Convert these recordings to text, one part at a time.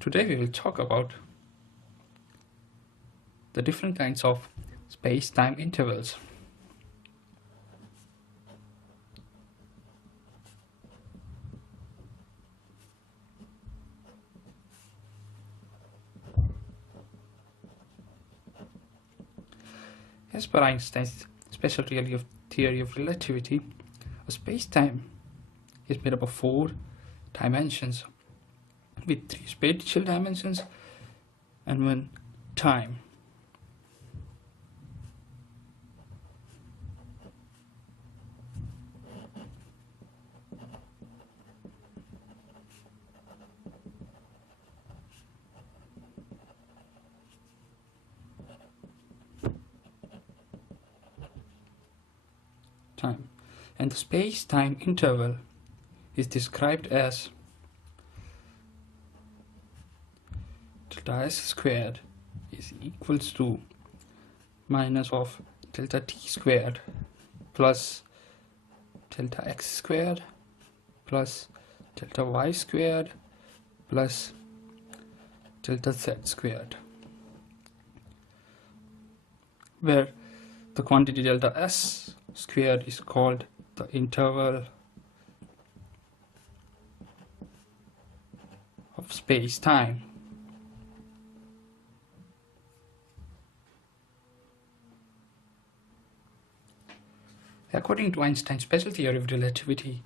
Today we will talk about the different kinds of space-time intervals. As per Einstein's special theory of relativity, a space-time is made up of 4 dimensions with 3 spatial dimensions and 1 time. And the space-time interval is described as delta s squared is equals to minus of delta t squared plus delta x squared plus delta y squared plus delta z squared, where the quantity delta s squared is called the interval of space-time. According to Einstein's special theory of relativity,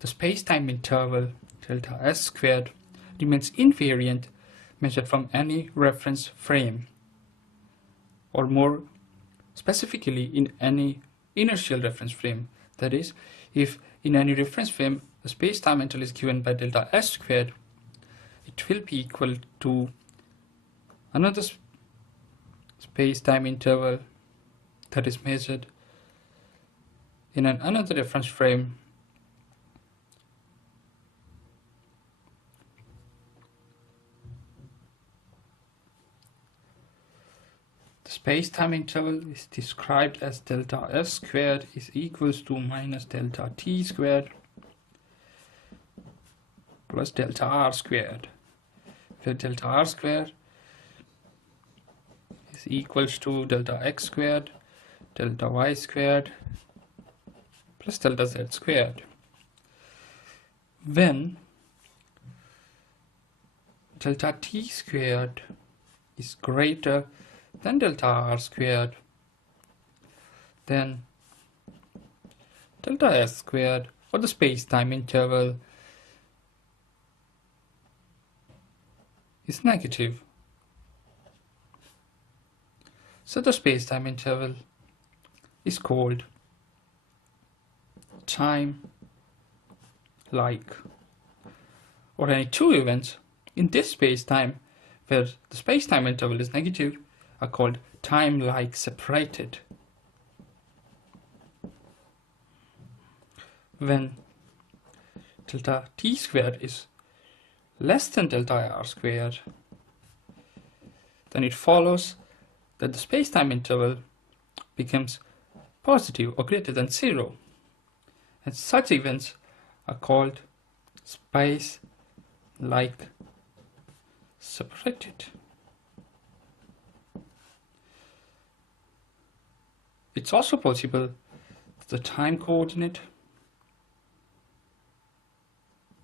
the space-time interval delta s squared remains invariant measured from any reference frame, or more specifically in any inertial reference frame. That is, if in any reference frame the space-time interval is given by delta s squared, it will be equal to another space-time interval that is measured in another reference frame space-time interval is described as delta s squared is equals to minus delta t squared plus delta r squared, where delta r squared is equals to delta x squared, delta y squared plus delta z squared. When delta t squared is greater than delta r squared, then delta s squared, or the space-time interval, is negative. So the space-time interval is called time-like, or any two events in this space-time where the space-time interval is negative are called time-like separated. When delta t squared is less than delta r squared, then it follows that the space-time interval becomes positive or greater than 0, and such events are called space-like separated. It's also possible that the time coordinate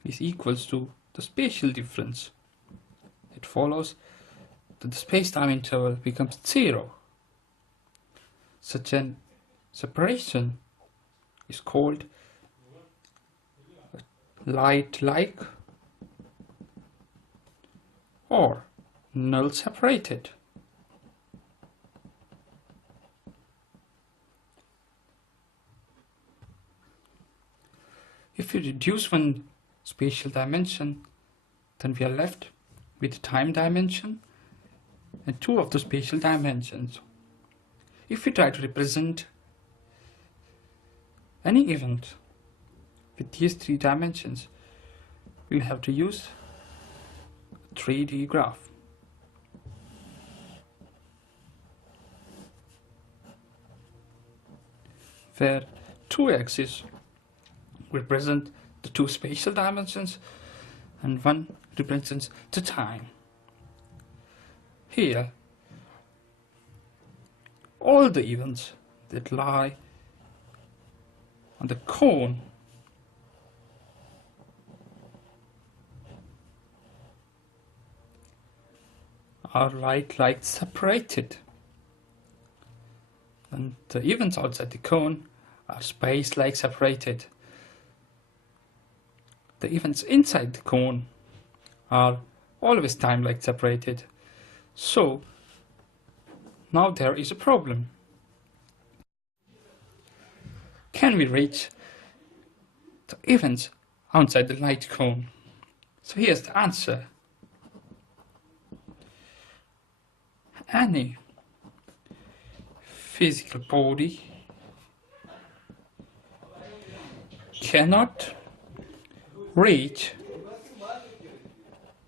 is equals to the spatial difference. It follows that the space-time interval becomes 0. Such an separation is called light-like or null separated. If we reduce one spatial dimension, then we are left with time dimension and 2 of the spatial dimensions. If we try to represent any event with these 3 dimensions, we'll have to use a 3D graph. Where 2 axes represent the 2 spatial dimensions and 1 represents the time. Here, all the events that lie on the cone are light separated, and the events outside the cone are space-like separated. The events inside the cone are always time-like separated. So now there is a problem. Can we reach the events outside the light cone? So here's the answer. Any physical body cannot reach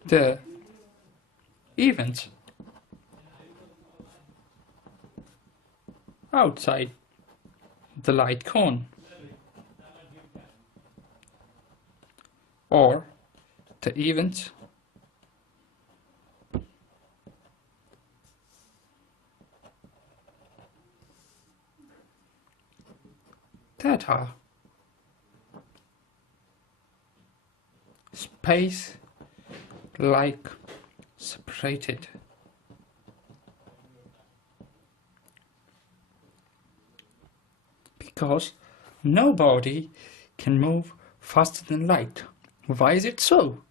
the events outside the light cone, or the events that are space-like separated. Because no body can move faster than light. Why is it so?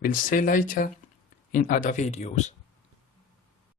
We'll see later in other videos.